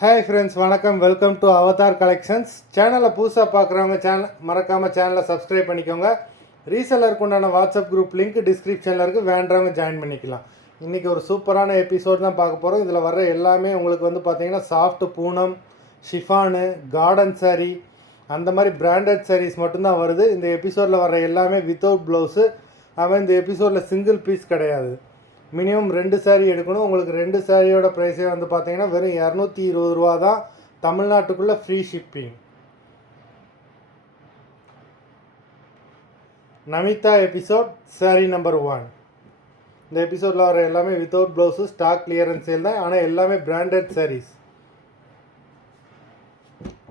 Hi friends, வணக்கம். Welcome to Avatar collections. சேனலை புதுசாக பார்க்குறவங்க மறக்காமல் சேனலை சப்ஸ்கிரைப் பண்ணிக்கோங்க. ரீசெல்லருக்கு உண்டான வாட்ஸ்அப் குரூப் லிங்க் டிஸ்கிரிப்ஷனில் இருக்குது, வேண்டவங்க ஜாயின் பண்ணிக்கலாம். இன்றைக்கி ஒரு சூப்பரான எபிசோட் தான் பார்க்க போகிறோம். இதில் வர்ற எல்லாமே உங்களுக்கு பார்த்தீங்கன்னா soft Poonam, chiffon, garden sari, அந்த மாதிரி பிராண்டட் சாரீஸ் மட்டும்தான் வருது. இந்த எபிசோடில் வர்ற எல்லாமே வித்தவுட் ப்ளவுஸு. அவன் இந்த எபிசோடில் சிங்கிள் பீஸ் கிடையாது. மினிமம் 2 சாரீ எடுக்கணும். உங்களுக்கு 2 சாரியோட ப்ரைஸே பார்த்தீங்கன்னா வெறும் 220 ரூபா தான். தமிழ்நாட்டுக்குள்ளே free shipping. Namitha episode sari number 1. இந்த எபிசோடில் வர எல்லாமே without blouse, stock clearance sale தான், ஆனால் எல்லாமே branded saris.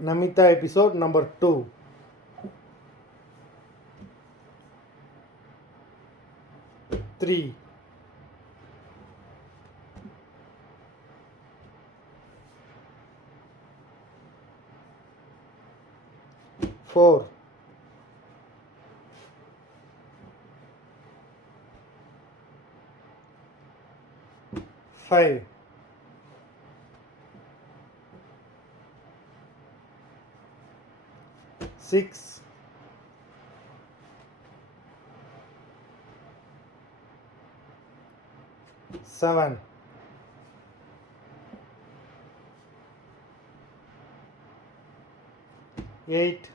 Namitha episode number 2. Three, 4, 5, 6, 7, 8,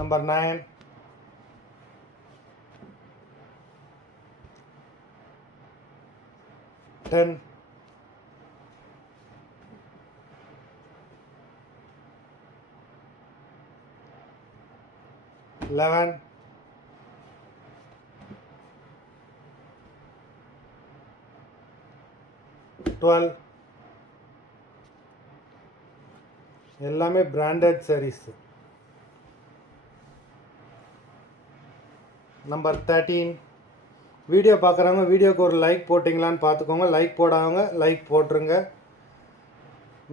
9, 10, 11, 12. எல்லாமே பிராண்டட் சாரீஸ். நம்பர் 13. வீடியோ பார்க்குறவங்க வீடியோக்கு ஒரு லைக் போட்டிங்களான்னு பார்த்துக்கோங்க. லைக் போடாதவங்க லைக் போட்டுருங்க.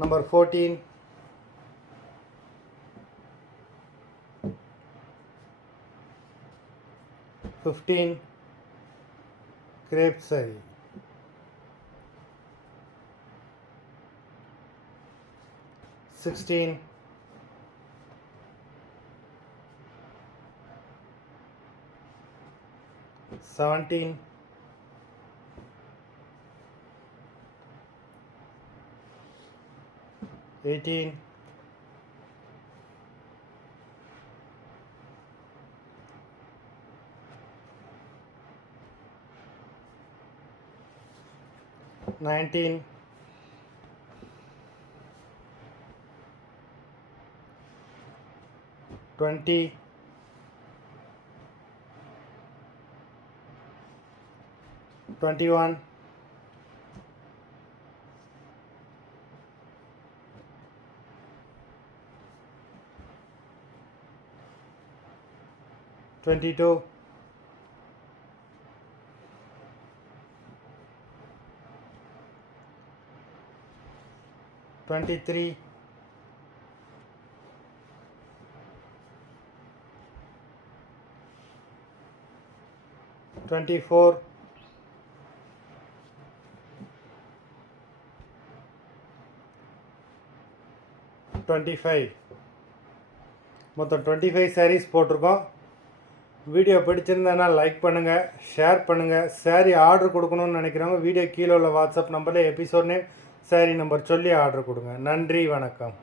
நம்பர் 14. கிரேப் சாரி. 16, 17, 18, 19, 20, 21, 22, 23, 24, 25. மொத்தம் 25 சாரீஸ் போட்டிருக்கோம். வீடியோ பிடிச்சிருந்தேன்னா லைக் பண்ணுங்கள், ஷேர் பண்ணுங்கள். சாரீ ஆர்டர் கொடுக்கணும்னு நினைக்கிறவங்க வீடியோ கீழே உள்ள வாட்ஸ்அப் நம்பரில் எபிசோட் நேம், சாரீ நம்பர் சொல்லி ஆர்டர் கொடுங்க. நன்றி, வணக்கம்.